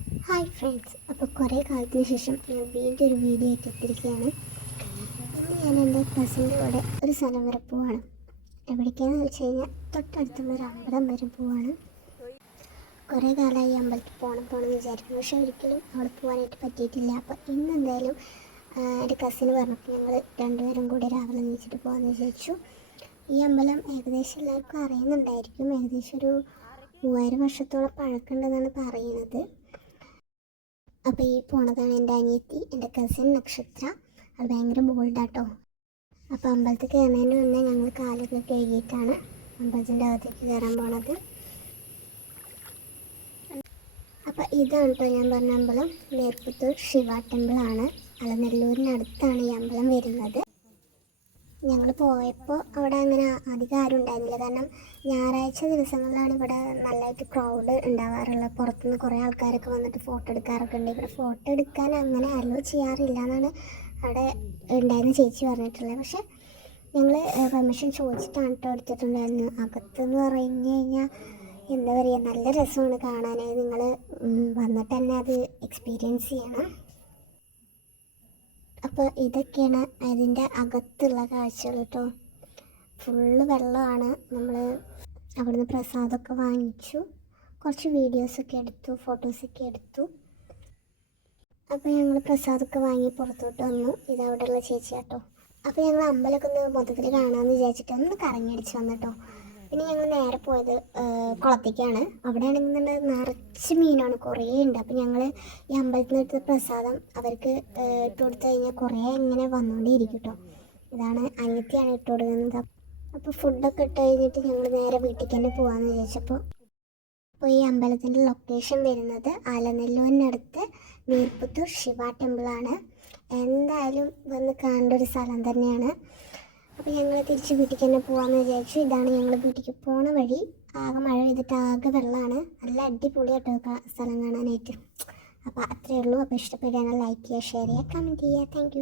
Hi friends അപ്പോൾ കുറേ കാലത്തിന് ശേഷം ഞാൻ വീണ്ടും ഒരു വീഡിയോ ആയിട്ട് എത്തിയിരിക്കുകയാണ്. ഇന്ന് ഞാൻ എന്റെ കസിന്റെ കൂടെ ഒരു സ്ഥലം വരെ പോവാണ്. എവിടേക്കാണെന്ന് വെച്ച് കഴിഞ്ഞാൽ തൊട്ടടുത്തുള്ള ഒരു അമ്പലം വരെ പോവാണ്. കുറേ കാലമായി അമ്പലത്തിൽ പോകണം പോകണം എന്ന് വിചാരിക്കുന്നു. പക്ഷെ ഒരിക്കലും അവിടെ പോകാനായിട്ട് പറ്റിയിട്ടില്ല. അപ്പോൾ ഇന്ന് എന്തായാലും എന്റെ കസിന് പറഞ്ഞപ്പോൾ ഞങ്ങൾ രണ്ടുപേരും കൂടി രാവിലെ നീച്ചിട്ട് പോകാമെന്ന് വിചാരിച്ചു. ഈ അമ്പലം ഏകദേശം എല്ലാവർക്കും അറിയുന്നുണ്ടായിരിക്കും. ഏകദേശം ഒരു മൂവായിരം വർഷത്തോളം പഴക്കമുണ്ടെന്നാണ് പറയുന്നത്. അപ്പോൾ ഈ പോണതാണ് എന്റെ അനിയത്തി എന്റെ കസിൻ നക്ഷത്ര. അത് ഭയങ്കര ബോൾഡാട്ടോ അപ്പോൾ അമ്പലത്തിൽ കയറുന്നതിന് മുന്നേ ഞങ്ങൾ കാലൊക്കെ കഴുകിയിട്ടാണ് അമ്പലത്തിന്റെ അകത്തേക്ക് കയറാൻ പോണത്. അപ്പോൾ ഇതാണ് കേട്ടോ ഞാൻ പറഞ്ഞ അമ്പലം. വേർപ്പത്തൂർ ശിവ ടെമ്പിളാണ് അലനെല്ലൂരിനടുത്താണ് ഈ അമ്പലം വരുന്നത്. ഞങ്ങൾ പോയപ്പോൾ അവിടെ അങ്ങനെ അധികം ആരും ഉണ്ടായിരുന്നില്ല. കാരണം ഞായറാഴ്ച ദിവസങ്ങളിലാണ് ഇവിടെ നല്ലതായിട്ട് ക്രൗഡ് ഉണ്ടാവാറുള്ളത്. പുറത്തുനിന്ന് കുറേ ആൾക്കാരൊക്കെ വന്നിട്ട് ഫോട്ടോ എടുക്കാറൊക്കെ ഉണ്ട്. ഇവിടെ ഫോട്ടോ എടുക്കാൻ അങ്ങനെ അലോ ചെയ്യാറില്ല എന്നാണ് അവിടെ ഉണ്ടായിരുന്ന ചേച്ചി പറഞ്ഞിട്ടുള്ളത്. പക്ഷേ ഞങ്ങൾ പെർമിഷൻ ചോദിച്ചിട്ടാണ് കേട്ടോ എടുത്തിട്ടുണ്ടായിരുന്നു അകത്തെന്ന് പറഞ്ഞു കഴിഞ്ഞാൽ എന്താ പറയുക നല്ല രസമാണ് കാണാനായി നിങ്ങൾ വന്നിട്ട് തന്നെ അത് എക്സ്പീരിയൻസ് ചെയ്യണം. അപ്പോൾ ഇതൊക്കെയാണ് അതിന്റെ അകത്തുള്ള കാഴ്ചകൾ കേട്ടോ. ഫുള്ള് വെള്ളമാണ്. നമ്മൾ അവിടുന്ന് പ്രസാദമൊക്കെ വാങ്ങിച്ചു. കുറച്ച് വീഡിയോസൊക്കെ എടുത്തു ഫോട്ടോസൊക്കെ എടുത്തു. അപ്പോൾ ഞങ്ങൾ പ്രസാദമൊക്കെ വാങ്ങി പുറത്തോട്ട് വന്നു. ഇത് അവിടെയുള്ള ചേച്ചി കേട്ടോ അപ്പോൾ ഞങ്ങൾ അമ്പലമൊക്കെ ഒന്ന് മൊത്തത്തിൽ കാണാമെന്ന് വിചാരിച്ചിട്ട് ഒന്ന് കറങ്ങിയടിച്ച് വന്നിട്ടോ പിന്നെ ഞങ്ങൾ നേരെ പോയത് കുളത്തേക്കാണ്. അവിടെ ആണെങ്കിൽ നിറച്ച് മീനാണ് കുറേ ഉണ്ട്. അപ്പം ഞങ്ങൾ ഈ അമ്പലത്തിൽ നിന്ന് എടുത്ത പ്രസാദം അവർക്ക് ഇട്ട് കൊടുത്തു കഴിഞ്ഞാൽ കുറേ ഇങ്ങനെ വന്നുകൊണ്ടേയിരിക്കും കേട്ടോ ഇതാണ് അനിയത്തിയാണ് ഇട്ട് കൊടുക്കുന്നത്. അപ്പോൾ ഫുഡൊക്കെ ഇട്ട് കഴിഞ്ഞിട്ട് ഞങ്ങൾ നേരെ വീട്ടിലേക്ക് തന്നെ പോകാമെന്ന് വിചാരിച്ചപ്പോൾ അപ്പോൾ ഈ അമ്പലത്തിന്റെ ലൊക്കേഷൻ വരുന്നത് ആലനെല്ലൂരിനടുത്ത് വീർപ്പുത്തൂർ ശിവ ടെമ്പിളാണ് എന്തായാലും വന്ന് കാണേണ്ട ഒരു സ്ഥലം തന്നെയാണ്. അപ്പോൾ ഞങ്ങൾ തിരിച്ച് വീട്ടിലേക്ക് തന്നെ പോകാമെന്ന് വിചാരിച്ചു. ഇതാണ് ഞങ്ങൾ വീട്ടിലേക്ക് പോണ വഴി. ആകെ മഴ പെയ്തിട്ട് ആകെ വെള്ളമാണ് നല്ല അടിപൊളിയാട്ടോ കേട്ടോ സ്ഥലം കാണാനായിട്ട്. അപ്പോൾ അത്രയേ ഉള്ളൂ. അപ്പോൾ ഇഷ്ടപ്പെടുകയാണെങ്കിൽ ലൈക്ക് ചെയ്യുക ഷെയർ ചെയ്യുക കമന്റ് ചെയ്യുക. താങ്ക്